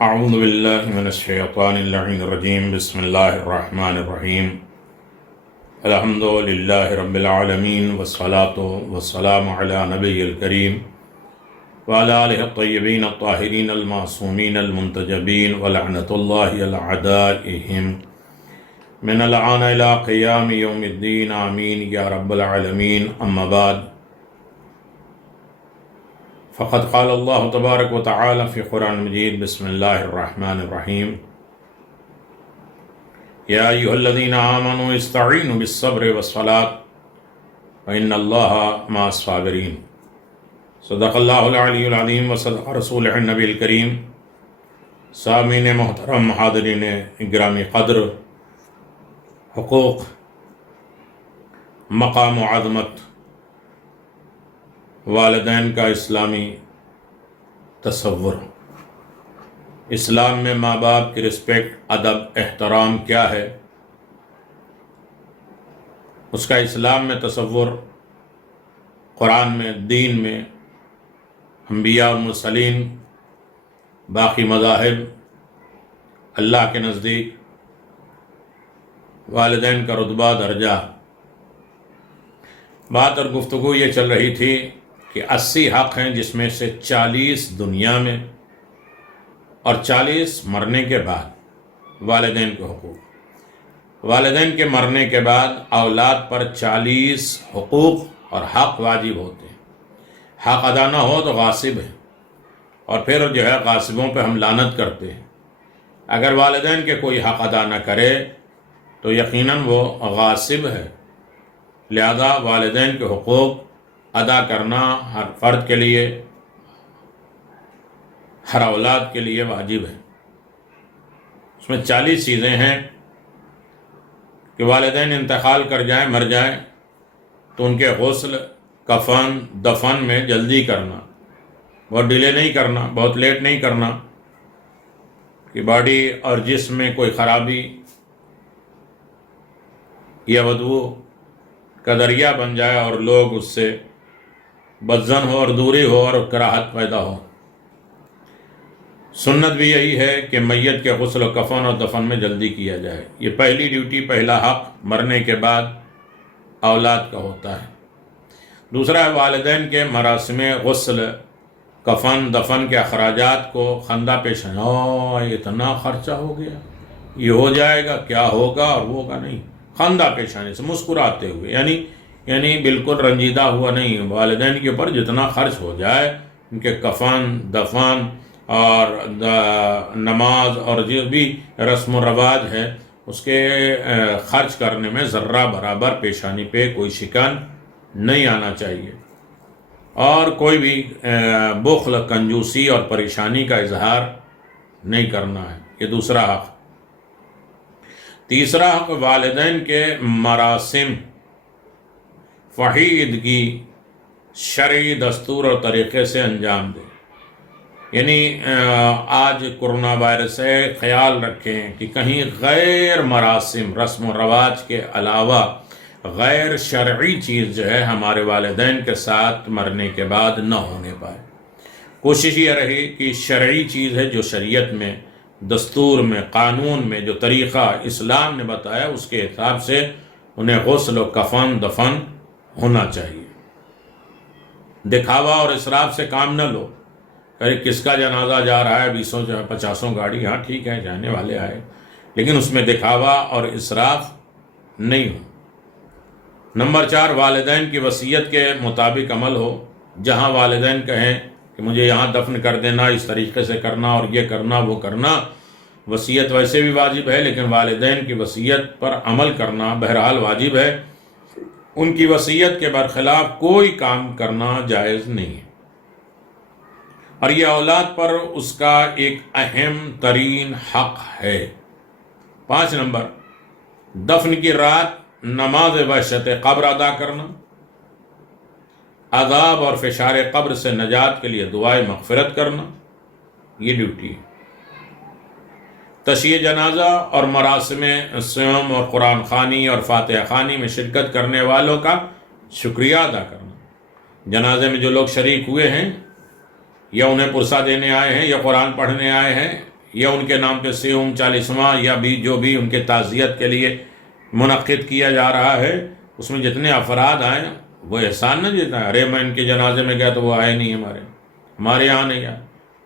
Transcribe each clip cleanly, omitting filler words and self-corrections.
اعوذ باللہ من الشیطان اللعین الرجیم بسم اللہ الرحمن الرحیم الحمد للہ رب العالمین والصلاة والسلام علی نبی الکریم وعلی آلہ الطیبین الطاہرین المعصومین المنتجبین ولعنۃ اللہ علی اعدائہم من الآن الی قیام یوم الدین آمین یا رب العالمین اما بعد فقد قال اللہ تبارک و تعالی فی قرآن مجید بسم اللہ الرحمن الرحیم یا ایھا الذین آمنوا استعینوا بالصبر والصلاة وإن اللہ مع الصابرین۔ صدق اللہ العلی العظیم وصدق رسولہ النبی الکریم۔ سامعین محترم، حاضرین گرامی قدر، حقوق، مقام و عظمت والدین کا اسلامی تصور، اسلام میں ماں باپ کی رسپیکٹ، ادب، احترام کیا ہے، اس کا اسلام میں تصور، قرآن میں، دین میں، انبیاء و مرسلین، باقی مذاہب، اللہ کے نزدیک والدین کا رتبہ، درجہ۔ بات اور گفتگو یہ چل رہی تھی کہ 80 حق ہیں، جس میں سے 40 دنیا میں اور 40 مرنے کے بعد والدین کے حقوق۔ والدین کے مرنے کے بعد اولاد پر 40 حقوق اور حق واجب ہوتے ہیں۔ حق ادا نہ ہو تو غاصب ہے، اور پھر جو ہے غاصبوں پہ ہم لعنت کرتے ہیں۔ اگر والدین کے کوئی حق ادا نہ کرے تو یقیناً وہ غاصب ہے۔ لہذا والدین کے حقوق ادا کرنا ہر فرد کے لیے، ہر اولاد کے لیے واجب ہے۔ اس میں 40 چیزیں ہیں کہ والدین انتقال کر جائیں، مر جائیں تو ان کے غسل، کفن، دفن میں جلدی کرنا، بہت ڈیلے نہیں کرنا، بہت لیٹ نہیں کرنا کہ باڈی اور جسم میں کوئی خرابی یا بدبو کا ذریعہ بن جائے اور لوگ اس سے بدظن ہو اور دوری ہو اور کراہت پیدا ہو۔ سنت بھی یہی ہے کہ میت کے غسل و کفن اور دفن میں جلدی کیا جائے۔ یہ پہلی ڈیوٹی، پہلا حق مرنے کے بعد اولاد کا ہوتا ہے۔ دوسرا ہے والدین کے مراسم غسل، کفن، دفن کے اخراجات کو خندہ پیش آنا۔ اتنا خرچہ ہو گیا، یہ ہو جائے گا، کیا ہوگا اور وہ ہوگا نہیں، خندہ پیش آنے سے، مسکراتے ہوئے، یعنی بالکل رنجیدہ ہوا نہیں۔ والدین کے اوپر جتنا خرچ ہو جائے، ان کے کفن، دفن اور نماز اور جو بھی رسم و رواج ہے، اس کے خرچ کرنے میں ذرہ برابر پیشانی پہ کوئی شکن نہیں آنا چاہیے، اور کوئی بھی بخل، کنجوسی اور پریشانی کا اظہار نہیں کرنا ہے۔ یہ دوسرا حق۔ تیسرا حق والدین کے مراسم فحیدگی شرعی دستور اور طریقے سے انجام دیں۔ یعنی آج کرونا وائرس ہے، خیال رکھیں کہ کہیں غیر مراسم، رسم و رواج کے علاوہ غیر شرعی چیز جو ہے ہمارے والدین کے ساتھ مرنے کے بعد نہ ہونے پائے۔ کوشش یہ رہی کہ شرعی چیز ہے، جو شریعت میں، دستور میں، قانون میں جو طریقہ اسلام نے بتایا، اس کے حساب سے انہیں غسل و کفن، دفن ہونا چاہیے۔ دکھاوا اور اسراف سے کام نہ لو۔ ارے کس کا جنازہ جا رہا ہے، 20 50 گاڑی، ہاں ٹھیک ہے، جانے والے آئے، لیکن اس میں دکھاوا اور اسراف نہیں ہو۔ نمبر 4، والدین کی وصیت کے مطابق عمل ہو۔ جہاں والدین کہیں کہ مجھے یہاں دفن کر دینا، اس طریقے سے کرنا اور یہ کرنا وہ کرنا، وصیت ویسے بھی واجب ہے، لیکن والدین کی وصیت پر عمل کرنا بہرحال واجب ہے۔ ان کی وصیت کے برخلاف کوئی کام کرنا جائز نہیں ہے، اور یہ اولاد پر اس کا ایک اہم ترین حق ہے۔ 5 نمبر، دفن کی رات نماز وحشت قبر ادا کرنا، عذاب اور فشار قبر سے نجات کے لیے دعائے مغفرت کرنا، یہ ڈیوٹی ہے۔ تشییع جنازہ اور مراسم صوم اور قرآن خوانی اور فاتحہ خوانی میں شرکت کرنے والوں کا شکریہ ادا کرنا۔ جنازے میں جو لوگ شریک ہوئے ہیں، یا انہیں پرسہ دینے آئے ہیں، یا قرآن پڑھنے آئے ہیں، یا ان کے نام پہ سیوم 40واں یا بھی جو بھی ان کے تعزیت کے لیے منعقد کیا جا رہا ہے، اس میں جتنے افراد آئے وہ احسان نہ دیتا ہے، ارے میں ان کے جنازے میں گیا تو وہ آئے نہیں، ہمارے یہاں نہیں آئے۔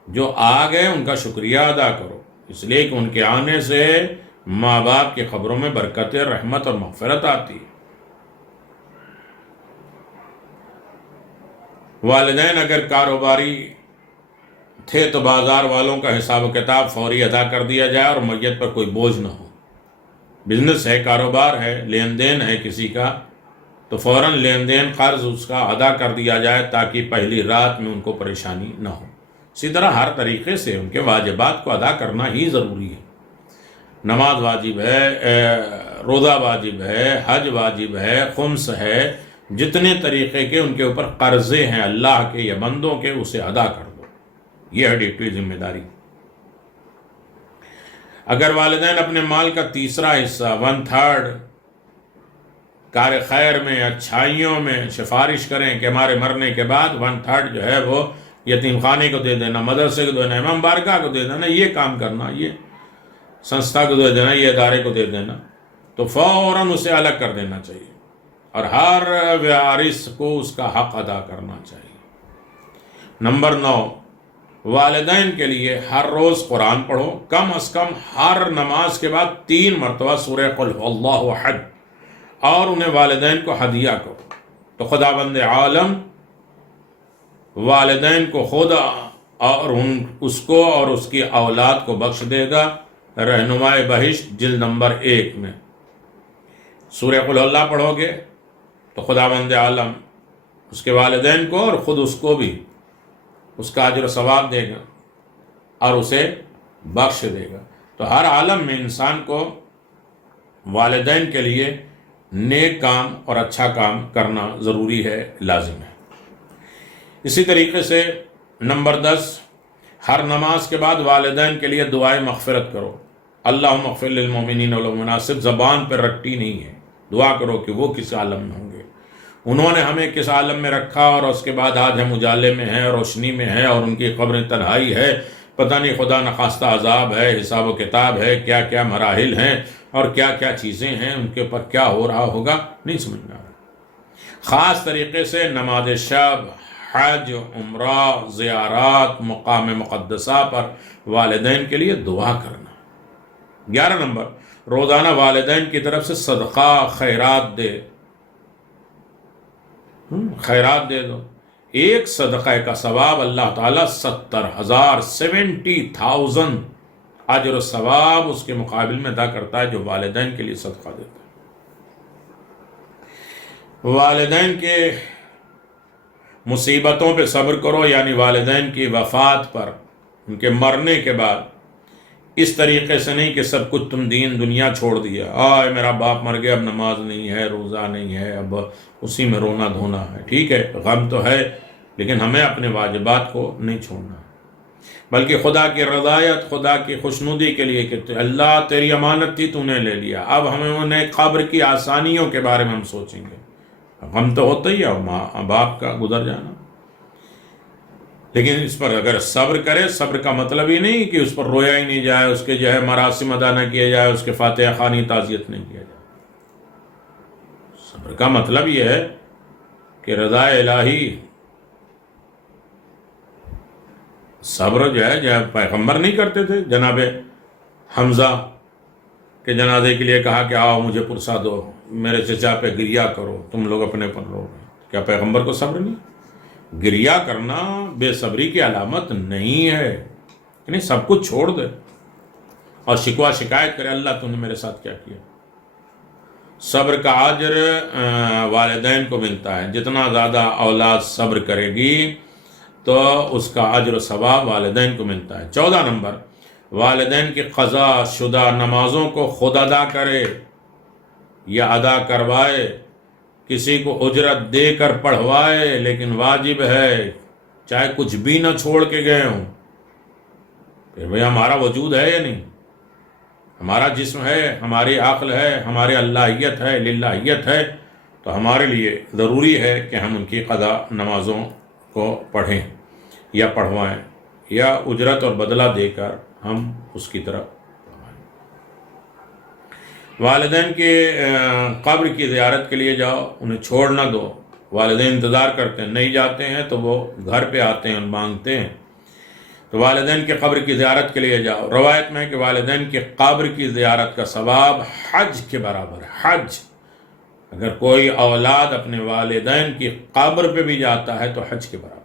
جو آ گئے ان کا شکریہ ادا کرو، اس لیے کہ ان کے آنے سے ماں باپ کی قبروں میں برکت، رحمت اور مغفرت آتی ہے۔ والدین اگر کاروباری تھے تو بازار والوں کا حساب و کتاب فوری ادا کر دیا جائے اور میت پر کوئی بوجھ نہ ہو۔ بزنس ہے، کاروبار ہے، لین دین ہے کسی کا، تو فوراً لین دین قرض اس کا ادا کر دیا جائے تاکہ پہلی رات میں ان کو پریشانی نہ ہو۔ اسی طرح ہر طریقے سے ان کے واجبات کو ادا کرنا ہی ضروری ہے۔ نماز واجب ہے، روزہ واجب ہے، حج واجب ہے، خمس ہے، جتنے طریقے کے ان کے اوپر قرضے ہیں اللہ کے یا بندوں کے، اسے ادا کر دو، یہ ہے ڈیوٹی، ذمہ داری۔ اگر والدین اپنے مال کا تیسرا حصہ 1/3 کار خیر میں، اچھائیوں میں سفارش کریں کہ ہمارے مرنے کے بعد 1/3 جو ہے وہ یتیم خانے کو دے دینا، مدرسے کو دے دینا، امام بارگاہ کو دے دینا، یہ کام کرنا، یہ سنستھا کو دے دینا، یہ ادارے کو دے دینا، تو فوراً اسے الگ کر دینا چاہیے اور ہر وارث کو اس کا حق ادا کرنا چاہیے۔ نمبر 9، والدین کے لیے ہر روز قرآن پڑھو، کم از کم ہر نماز کے بعد 3 مرتبہ سورہ قل هو اللہ احد، اور انہیں والدین کو ہدیہ کرو، تو خداوند عالم والدین کو خود اور اس کو اور اس کی اولاد کو بخش دے گا۔ رہنمائے بہشت جلد نمبر 1 میں سورہ قل اللہ پڑھو گے تو خداوند عالم اس کے والدین کو اور خود اس کو بھی اس کا اجر و ثواب دے گا اور اسے بخش دے گا۔ تو ہر عالم میں انسان کو والدین کے لیے نیک کام اور اچھا کام کرنا ضروری ہے، لازم ہے۔ اسی طریقے سے نمبر 10، ہر نماز کے بعد والدین کے لیے دعائے مغفرت کرو۔ اللہم اغفر للمؤمنین والمؤمنات صرف زبان پر رکھتی نہیں ہے، دعا کرو کہ وہ کس عالم میں ہوں گے، انہوں نے ہمیں کس عالم میں رکھا، اور اس کے بعد آج ہم اجالے میں ہیں، روشنی میں ہیں، اور ان کی قبریں تنہائی ہے، پتہ نہیں خدا نخواستہ عذاب ہے، حساب و کتاب ہے، کیا کیا مراحل ہیں اور کیا کیا چیزیں ہیں، ان کے اوپر کیا ہو رہا ہوگا، نہیں سمجھ میں آ رہا۔ خاص طریقے سے نماز شب، حج، عمرہ، زیارات، مقام مقدسہ پر والدین کے لیے دعا کرنا۔ 11 نمبر، روزانہ والدین کی طرف سے صدقہ خیرات خیرات دے دو۔ ایک صدقہ کا ثواب اللہ تعالیٰ 70,000 اجر و ثواب اس کے مقابل میں ادا کرتا ہے جو والدین کے لیے صدقہ دیتا ہے۔ والدین کے مصیبتوں پہ صبر کرو، یعنی والدین کی وفات پر، ان کے مرنے کے بعد، اس طریقے سے نہیں کہ سب کچھ تم دین دنیا چھوڑ دیا، آئے میرا باپ مر گیا، اب نماز نہیں ہے، روزہ نہیں ہے، اب اسی میں رونا دھونا ہے۔ ٹھیک ہے، غم تو ہے، لیکن ہمیں اپنے واجبات کو نہیں چھوڑنا، بلکہ خدا کی رضایت، خدا کی خوشنودی کے لیے کہ اللہ تیری امانت تھی، تو نے لے لیا، اب ہمیں انہیں قبر کی آسانیوں کے بارے میں ہم سوچیں گے۔ غم تو ہوتا ہی ہے ماں باپ کا گزر جانا، لیکن اس پر اگر صبر کرے، صبر کا مطلب ہی نہیں کہ اس پر رویا ہی نہیں جائے، اس کے جو ہے مراسم ادا نہ کیا جائے، اس کے فاتحہ خوانی تعزیت نہیں کیا جائے۔ صبر کا مطلب یہ ہے کہ رضا الہی، صبر جو ہے پیغمبر نہیں کرتے تھے، جناب حمزہ کے جنازے کے لیے کہا کہ آؤ مجھے پرسا دو، میرے چچا پہ گریہ کرو، تم لوگ اپنے پر رو۔ کیا پیغمبر کو صبر نہیں؟ گریہ کرنا بے صبری کی علامت نہیں ہے، یعنی سب کچھ چھوڑ دے اور شکوہ شکایت کرے، اللہ تم نے میرے ساتھ کیا کیا۔ صبر کا اجر والدین کو ملتا ہے، جتنا زیادہ اولاد صبر کرے گی تو اس کا اجر و ثواب والدین کو ملتا ہے۔ 14 نمبر، والدین کی قضا شدہ نمازوں کو خود ادا کرے یا ادا کروائے، کسی کو اجرت دے کر پڑھوائے، لیکن واجب ہے چاہے کچھ بھی نہ چھوڑ کے گئے ہوں۔ پھر بھئی ہمارا وجود ہے یا نہیں، ہمارا جسم ہے، ہماری عقل ہے، ہماری اللہیت ہے، للہیت ہے، تو ہمارے لیے ضروری ہے کہ ہم ان کی قضا نمازوں کو پڑھیں یا پڑھوائیں یا اجرت اور بدلہ دے کر ہم اس کی طرف. والدین کے قبر کی زیارت کے لیے جاؤ، انہیں چھوڑ نہ دو. والدین انتظار کرتے ہیں، نہیں جاتے ہیں تو وہ گھر پہ آتے ہیں، مانگتے ہیں. تو والدین کے قبر کی زیارت کے لیے جاؤ. روایت میں ہے کہ والدین کے قبر کی زیارت کا ثواب حج کے برابر ہے. حج، اگر کوئی اولاد اپنے والدین کی قبر پہ بھی جاتا ہے تو حج کے برابر.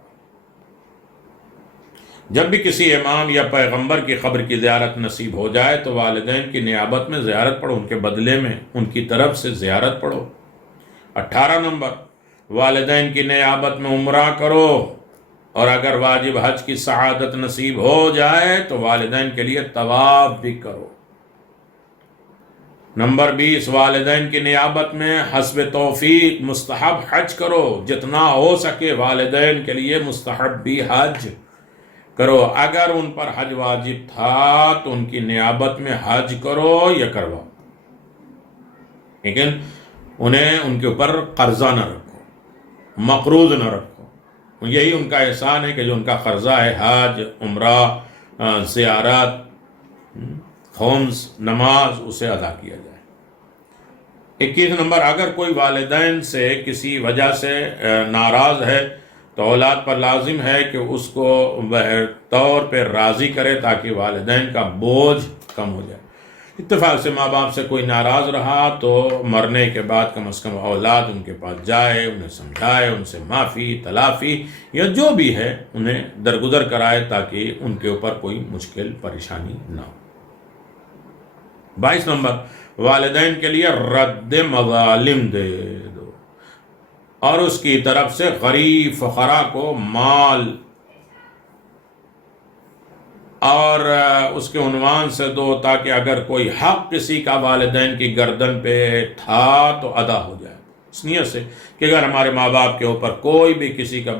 جب بھی کسی امام یا پیغمبر کی قبر کی زیارت نصیب ہو جائے تو والدین کی نیابت میں زیارت پڑھو، ان کے بدلے میں ان کی طرف سے زیارت پڑھو. 18 نمبر، والدین کی نیابت میں عمرہ کرو، اور اگر واجب حج کی سعادت نصیب ہو جائے تو والدین کے لیے طواف بھی کرو. نمبر 20، والدین کی نیابت میں حسب توفیق مستحب حج کرو. جتنا ہو سکے والدین کے لیے مستحب بھی حج کرو. اگر ان پر حج واجب تھا تو ان کی نیابت میں حج کرو یا کرواؤ، لیکن انہیں ان کے اوپر قرضہ نہ رکھو، مقروض نہ رکھو. یہی ان کا احسان ہے کہ جو ان کا قرضہ ہے، حج، عمرہ، زیارت، خمس، نماز، اسے ادا کیا جائے. 21 نمبر، اگر کوئی والدین سے کسی وجہ سے ناراض ہے تو اولاد پر لازم ہے کہ اس کو طور پہ راضی کرے تاکہ والدین کا بوجھ کم ہو جائے. اتفاق سے ماں باپ سے کوئی ناراض رہا تو مرنے کے بعد کم از کم اولاد ان کے پاس جائے، انہیں سمجھائے، ان سے معافی، تلافی یا جو بھی ہے انہیں درگزر کرائے تاکہ ان کے اوپر کوئی مشکل پریشانی نہ ہو. 22 نمبر، والدین کے لیے رد مظالم دے دو اور اس کی طرف سے غریب فقراء کو مال اور اس کے عنوان سے دو تاکہ اگر کوئی حق کسی کا والدین کی گردن پہ تھا تو ادا ہو جائے. اس نیت سے کہ اگر ہمارے ماں باپ کے اوپر کوئی بھی کسی کا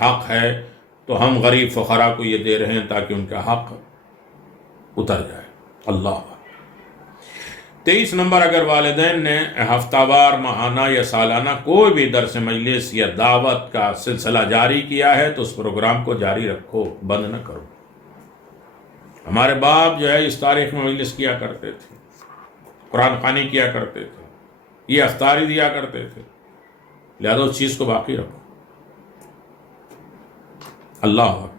حق ہے تو ہم غریب فقراء کو یہ دے رہے ہیں تاکہ ان کا حق اتر جائے. اللہ. 23 نمبر، اگر والدین نے ہفتہ وار، ماہانہ یا سالانہ کوئی بھی درس مجلس یا دعوت کا سلسلہ جاری کیا ہے تو اس پروگرام کو جاری رکھو، بند نہ کرو. ہمارے باپ جو ہے اس تاریخ میں مجلس کیا کرتے تھے، قرآن خوانی کیا کرتے تھے، یہ افطاری دیا کرتے تھے، لہذا اس چیز کو باقی رکھو. اللہ اکبر.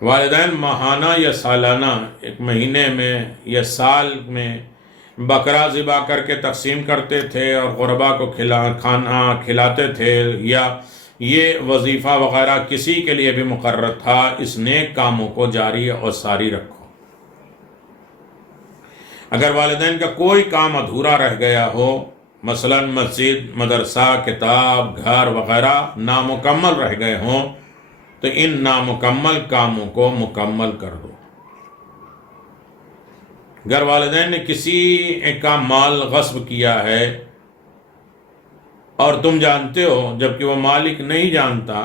والدین ماہانہ یا سالانہ، ایک مہینے میں یا سال میں بکرا ذبح کر کے تقسیم کرتے تھے اور غربا کو کھانا کھلاتے تھے، یا یہ وظیفہ وغیرہ کسی کے لیے بھی مقرر تھا. اس نیک کاموں کو جاری اور ساری رکھو. اگر والدین کا کوئی کام ادھورا رہ گیا ہو، مثلا مسجد، مدرسہ، کتاب، گھر وغیرہ نامکمل رہ گئے ہوں تو ان نامکمل کاموں کو مکمل کر دو. اگر والدین نے کسی کا مال غصب کیا ہے اور تم جانتے ہو جبکہ وہ مالک نہیں جانتا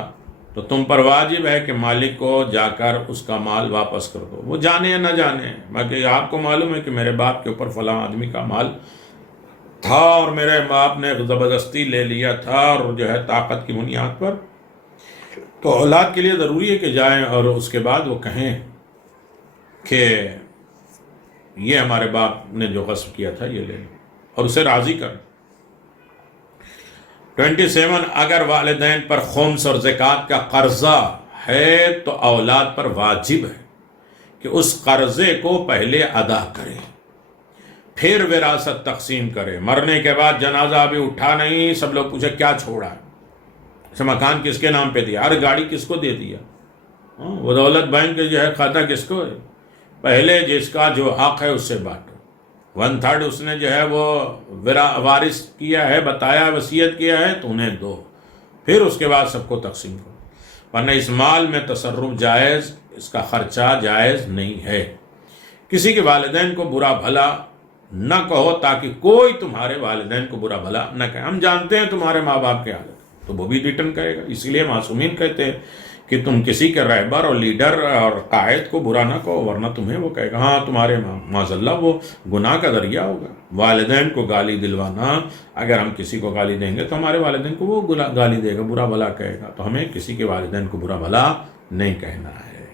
تو تم پر واجب ہے کہ مالک کو جا کر اس کا مال واپس کر دو، وہ جانے یا نہ جانے. باقی آپ کو معلوم ہے کہ میرے باپ کے اوپر فلاں آدمی کا مال تھا اور میرے باپ نے زبردستی لے لیا تھا اور جو ہے طاقت کی بنیاد پر، تو اولاد کے لیے ضروری ہے کہ جائیں اور اس کے بعد وہ کہیں کہ یہ ہمارے باپ نے جو غصب کیا تھا یہ لے لیں اور اسے راضی کریں. 27، اگر والدین پر خمس اور زکوٰۃ کا قرضہ ہے تو اولاد پر واجب ہے کہ اس قرضے کو پہلے ادا کرے، پھر وراثت تقسیم کرے. مرنے کے بعد جنازہ ابھی اٹھا نہیں، سب لوگ پوچھے کیا چھوڑا ہے، مکان کس کے نام پہ دیا، ہر گاڑی کس کو دے دیا، وہ دولت بینک جو ہے کھاتا کس کو ہے. پہلے جس کا جو حق ہے اس سے بانٹو. 1/3 اس نے جو ہے وہ وارث کیا ہے، بتایا، وصیت کیا ہے تو انہیں دو، پھر اس کے بعد سب کو تقسیم کرو. ورنہ اس مال میں تصرف جائز، اس کا خرچہ جائز نہیں ہے. کسی کے والدین کو برا بھلا نہ کہو تاکہ کوئی تمہارے والدین کو برا بھلا نہ کہے. ہم جانتے ہیں تمہارے ماں باپ کے حالت تو وہ بھی ریٹرن کرے گا. اسی لیے معصومین کہتے ہیں کہ تم کسی کے رہبر اور لیڈر اور قائد کو برا نہ کہو، ورنہ تمہیں وہ کہے گا ہاں تمہارے معاذ اللہ وہ گناہ کا ذریعہ ہوگا۔ والدین کو گالی دلوانا، اگر ہم کسی کو گالی دیں گے تو ہمارے والدین کو وہ گالی دے گا، برا بھلا کہے گا، تو ہمیں کسی کے والدین کو برا بھلا نہیں کہنا ہے۔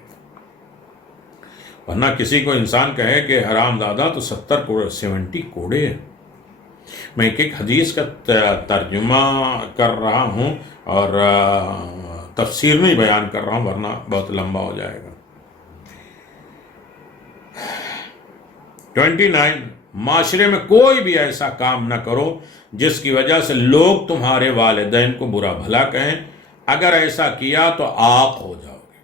ورنہ کسی کو انسان کہے کہ حرام زادہ تو 70 کوڑے ہیں۔ میں ایک حدیث کا ترجمہ کر رہا ہوں اور تفسیر نہیں بیان کر رہا ہوں ورنہ بہت لمبا ہو جائے گا۔ 29 معاشرے میں کوئی بھی ایسا کام نہ کرو جس کی وجہ سے لوگ تمہارے والدین کو برا بھلا کہیں، اگر ایسا کیا تو عاق ہو جاؤ گے۔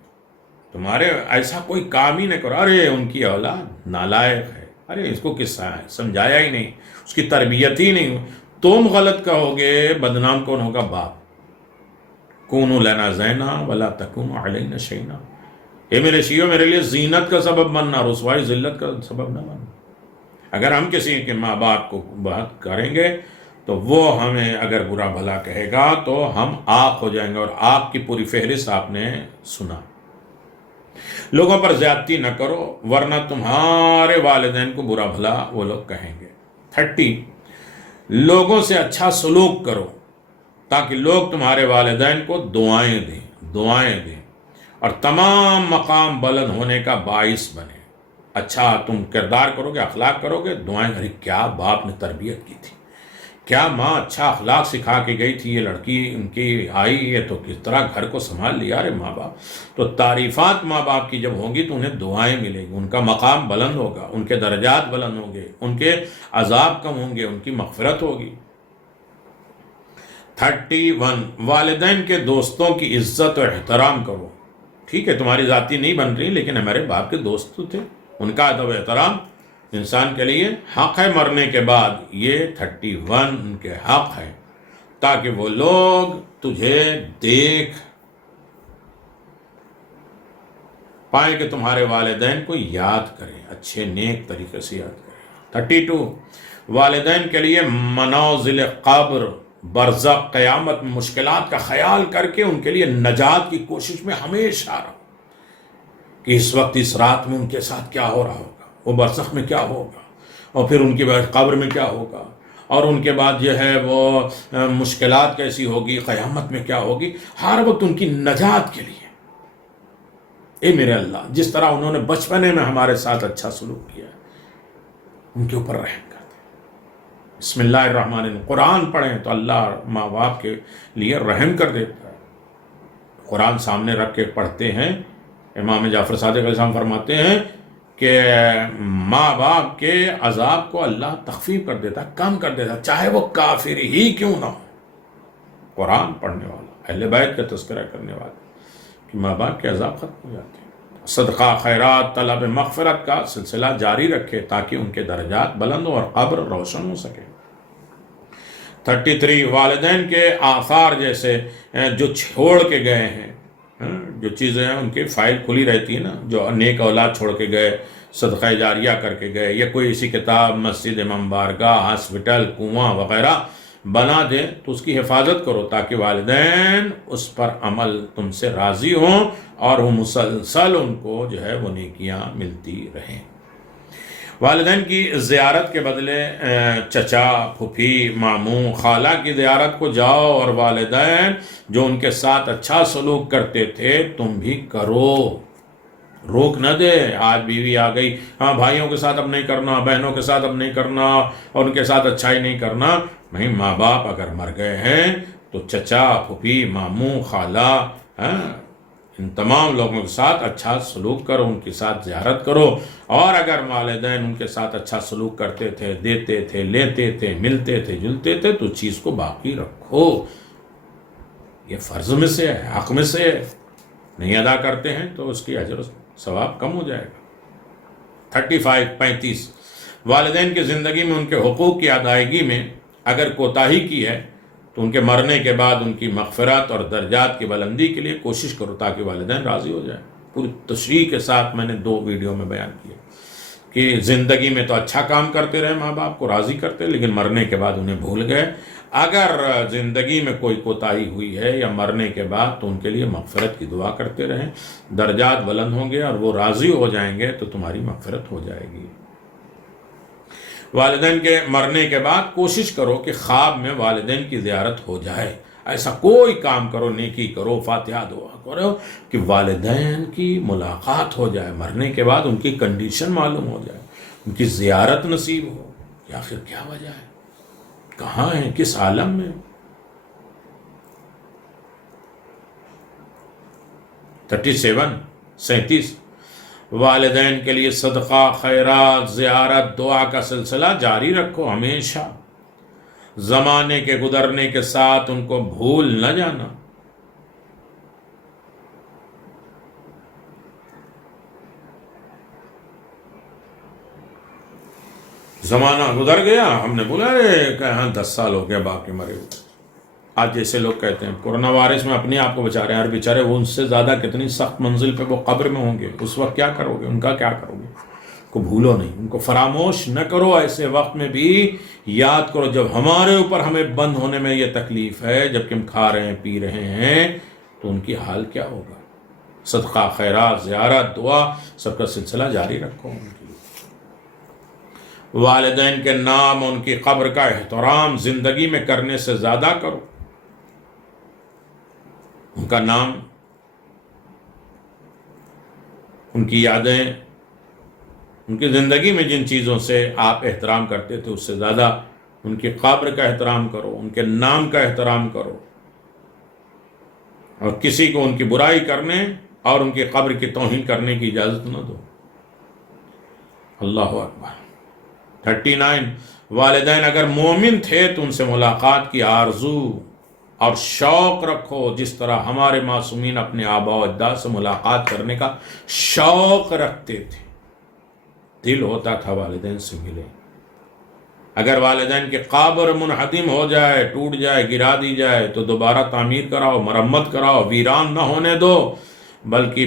تمہارے ایسا کوئی کام ہی نہ کرو، ارے ان کی اولاد نالائق ہے، ارے اس کو کس سمجھایا ہی نہیں، اس کی تربیت ہی نہیں، تم غلط کہو گے، بدنام کون ہوگا؟ باپ۔ کونوا لنا زینا ولا تکونوا علینا شینا، اے میرے شیعوں میرے لیے زینت کا سبب بننا، رسوائی ذلت کا سبب نہ بننا۔ اگر ہم کسی کے ماں باپ کو بات کریں گے تو وہ ہمیں اگر برا بھلا کہے گا تو ہم عاق ہو جائیں گے، اور عاق کی پوری فہرست آپ نے سنا۔ لوگوں پر زیادتی نہ کرو ورنہ تمہارے والدین کو برا بھلا وہ لوگ کہیں گے۔ 30 لوگوں سے اچھا سلوک کرو تاکہ لوگ تمہارے والدین کو دعائیں دیں اور تمام مقام بلند ہونے کا باعث بنے۔ اچھا تم کردار کرو گے، اخلاق کرو گے، دعائیں، ارے کیا باپ نے تربیت کی تھی، کیا ماں اچھا اخلاق سکھا کے گئی تھی، یہ لڑکی ان کی آئی ہے تو کس طرح گھر کو سنبھال لیا، ارے ماں باپ تو تعریفات ماں باپ کی جب ہوگی تو انہیں دعائیں ملے گی، ان کا مقام بلند ہوگا، ان کے درجات بلند ہوں گے، ان کے عذاب کم ہوں گے، ان کی مغفرت ہوگی۔ 31 والدین کے دوستوں کی عزت و احترام کرو۔ ٹھیک ہے تمہاری ذاتی نہیں بن رہی لیکن ہمارے باپ کے دوست تھے، ان کا ادب و احترام انسان کے لیے حق ہے، مرنے کے بعد یہ 31 ان کے حق ہے، تاکہ وہ لوگ تجھے دیکھ پائیں کہ تمہارے والدین کو یاد کریں، اچھے نیک طریقے سے یاد کریں۔ 32 والدین کے لیے منازل قبر، برزخ، قیامت میں مشکلات کا خیال کر کے ان کے لیے نجات کی کوشش میں ہمیشہ رہو کہ اس وقت اس رات میں ان کے ساتھ کیا ہو رہا ہوگا، وہ برزخ میں کیا ہوگا، اور پھر ان کے بعد قبر میں کیا ہوگا، اور ان کے بعد جو ہے وہ مشکلات کیسی ہوگی، قیامت میں کیا ہوگی، ہر وقت ان کی نجات کے لیے اے میرے اللہ جس طرح انہوں نے بچپنے میں ہمارے ساتھ اچھا سلوک کیا ان کے اوپر رحم کر دے۔ بسم اللہ الرحمن الرحیم، قرآن پڑھیں تو اللہ ماں باپ کے لیے رحم کر دیتا ہے۔ قرآن سامنے رکھ کے پڑھتے ہیں، امام جعفر صادق علیہ السلام فرماتے ہیں کہ ماں باپ کے عذاب کو اللہ تخفیف کر دیتا، کم کر دیتا، چاہے وہ کافر ہی کیوں نہ ہو۔ قرآن پڑھنے والا، اہل بیت کا تذکرہ کرنے والا، کہ ماں باپ کے عذاب ختم ہو جاتے ہیں۔ صدقہ، خیرات، طلب مغفرت کا سلسلہ جاری رکھے تاکہ ان کے درجات بلند ہوں اور قبر روشن ہو سکے۔ 33 والدین کے آثار جیسے جو چھوڑ کے گئے ہیں، جو چیزیں ہیں ان کی فائل کھلی رہتی ہے نا، جو نیک اولاد چھوڑ کے گئے، صدقہ جاریہ کر کے گئے، یا کوئی ایسی کتاب، مسجد، امام بارگاہ، ہاسپٹل، کنواں وغیرہ بنا دے تو اس کی حفاظت کرو تاکہ والدین اس پر عمل تم سے راضی ہوں اور وہ مسلسل ان کو جو ہے وہ نیکیاں ملتی رہیں۔ والدین کی زیارت کے بدلے چچا، پھوپھی، ماموں، خالہ کی زیارت کو جاؤ، اور والدین جو ان کے ساتھ اچھا سلوک کرتے تھے تم بھی کرو، روک نہ دے۔ آج بیوی آ گئی، ہاں بھائیوں کے ساتھ اب نہیں کرنا، بہنوں کے ساتھ اب نہیں کرنا، اور ان کے ساتھ اچھائی نہیں کرنا۔ نہیں، ماں باپ اگر مر گئے ہیں تو چچا، پھوپھی، ماموں، خالہ، ان تمام لوگوں کے ساتھ اچھا سلوک کرو، ان کے ساتھ زیارت کرو، اور اگر والدین ان کے ساتھ اچھا سلوک کرتے تھے، دیتے تھے، لیتے تھے، ملتے تھے، جلتے تھے، تو چیز کو باقی رکھو، یہ فرض میں سے ہے، حق میں سے ہے، نہیں ادا کرتے ہیں تو اس کی اجر و ثواب کم ہو جائے گا۔ 35 والدین کی زندگی میں ان کے حقوق کی ادائیگی میں اگر کوتاہی کی ہے تو ان کے مرنے کے بعد ان کی مغفرت اور درجات کی بلندی کے لیے کوشش کرو تاکہ والدین راضی ہو جائیں۔ پوری تشریح کے ساتھ میں نے 2 ویڈیو میں بیان کیا کہ زندگی میں تو اچھا کام کرتے رہے، ماں باپ کو راضی کرتے، لیکن مرنے کے بعد انہیں بھول گئے۔ اگر زندگی میں کوئی کوتاہی ہوئی ہے یا مرنے کے بعد تو ان کے لیے مغفرت کی دعا کرتے رہیں، درجات بلند ہوں گے اور وہ راضی ہو جائیں گے تو تمہاری مغفرت ہو جائے گی۔ والدین کے مرنے کے بعد کوشش کرو کہ خواب میں والدین کی زیارت ہو جائے، ایسا کوئی کام کرو، نیکی کرو، فاتحہ دعا کرو کہ والدین کی ملاقات ہو جائے، مرنے کے بعد ان کی کنڈیشن معلوم ہو جائے، ان کی زیارت نصیب ہو کہ آخر کیا وجہ ہے، کہاں ہیں، کس عالم میں۔ 37 والدین کے لیے صدقہ، خیرات، زیارت، دعا کا سلسلہ جاری رکھو ہمیشہ، زمانے کے گزرنے کے ساتھ ان کو بھول نہ جانا۔ زمانہ گزر گیا، ہم نے بولا کہاں 10 سال ہو گیا باپ کے مرے ہوئے۔ آج جیسے لوگ کہتے ہیں کورونا وائرس میں اپنے آپ کو بچا رہے ہیں، اور بیچارے وہ ان سے زیادہ کتنی سخت منزل پہ وہ قبر میں ہوں گے، اس وقت کیا کرو گے، ان کا کیا کرو گے؟ کو بھولو نہیں، ان کو فراموش نہ کرو، ایسے وقت میں بھی یاد کرو جب ہمارے اوپر ہمیں بند ہونے میں یہ تکلیف ہے، جبکہ ہم کھا رہے ہیں، پی رہے ہیں، تو ان کی حال کیا ہوگا۔ صدقہ، خیرات، زیارت، دعا سب کا سلسلہ جاری رکھو ان کے لیے۔ والدین کے نام، ان کی قبر کا احترام زندگی میں کرنے سے زیادہ کرو، ان کا نام، ان کی یادیں، ان کی زندگی میں جن چیزوں سے آپ احترام کرتے تھے اس سے زیادہ ان کی قبر کا احترام کرو، ان کے نام کا احترام کرو، اور کسی کو ان کی برائی کرنے اور ان کی قبر کی توہین کرنے کی اجازت نہ دو۔ اللہ اکبر۔ 39 والدین اگر مومن تھے تو ان سے ملاقات کی آرزو اور شوق رکھو، جس طرح ہمارے معصومین اپنے آباء و اجداد سے ملاقات کرنے کا شوق رکھتے تھے، دل ہوتا تھا والدین سے ملے۔ اگر والدین کی قبر منہدم ہو جائے، ٹوٹ جائے، گرا دی جائے تو دوبارہ تعمیر کراؤ، مرمت کراؤ، ویران نہ ہونے دو، بلکہ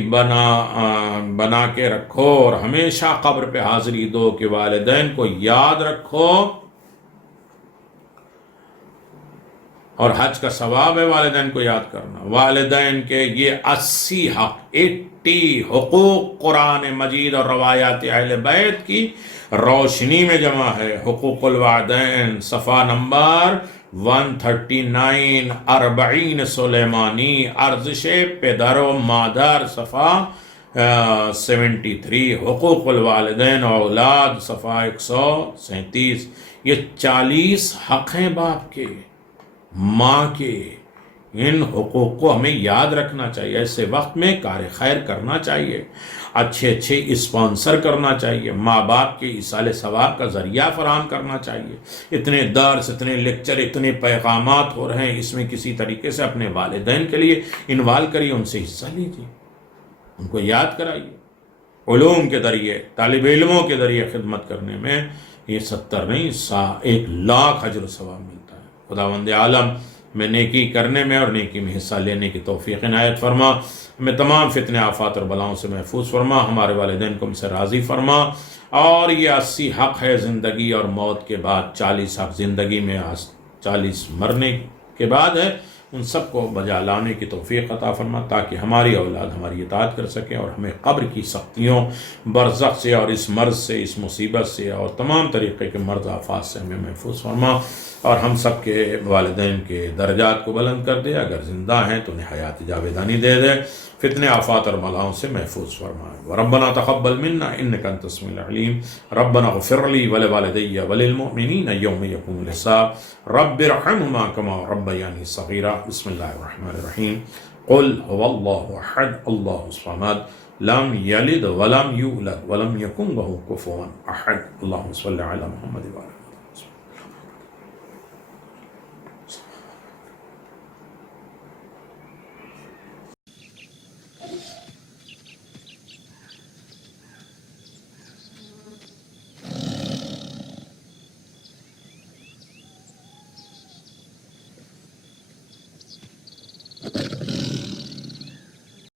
بنا کے رکھو، اور ہمیشہ قبر پہ حاضری دو کہ والدین کو یاد رکھو۔ اور حج کا ثواب ہے والدین کو یاد کرنا۔ والدین کے یہ 80 حقوق قرآن مجید اور روایات اہل بیت کی روشنی میں جمع ہے۔ حقوق الوالدین صفحہ نمبر 139، 40 سلیمانی، ارزش پدر و مادر صفحہ 73، حقوق الوالدین و اولاد صفحہ 137۔ یہ 40 حق ہیں باپ کے، ماں کے، ان حقوق کو ہمیں یاد رکھنا چاہیے۔ ایسے وقت میں کار خیر کرنا چاہیے، اچھے اسپانسر کرنا چاہیے، ماں باپ کے ایصال ثواب کا ذریعہ فراہم کرنا چاہیے۔ اتنے درس، اتنے لیکچر، اتنے پیغامات ہو رہے ہیں، اس میں کسی طریقے سے اپنے والدین کے لیے انوالو کریے، ان سے حصہ لیجیے، ان کو یاد کرائیے۔ علوم کے ذریعے، طالب علموں کے ذریعے خدمت کرنے میں یہ 70 نہیں 1,00,000 اجر و ثواب ملتا ہے۔ خداوند عالم میں نیکی کرنے میں اور نیکی میں حصہ لینے کی توفیق عنایت فرما، ہمیں تمام فتنے، آفات اور بلاؤں سے محفوظ فرما، ہمارے والدین کو ہم سے راضی فرما۔ اور یہ 80 حق ہے زندگی اور موت کے بعد، 40 حق زندگی میں، 40 مرنے کے بعد ہے، ان سب کو بجا لانے کی توفیق عطا فرما، تاکہ ہماری اولاد ہماری اطاعت کر سکیں، اور ہمیں قبر کی سختیوں، برزخ سے اور اس مرض سے، اس مصیبت سے اور تمام طریقے کے مرض آفات سے ہمیں محفوظ فرما، اور ہم سب کے والدین کے درجات کو بلند کر دے، اگر زندہ ہیں تو انہیں حیات جاویدانی دے دے، فتنے، آفات اور بلاؤں سے محفوظ فرمائے۔ ربنا تقبل منا انک انت السمیع العلیم، ربنا اغفر لی ولوالدی وللمؤمنین یوم یقوم الحساب، رب ارحمہما کما ربیانی صغیرا۔ بسم اللہ الرحمن الرحیم۔ قل هو اللہ احد اللہ الصمد لم یلد ولم یولد ولم یکن لہ کفوا احد۔ اللہم صلی علی محمد وعلی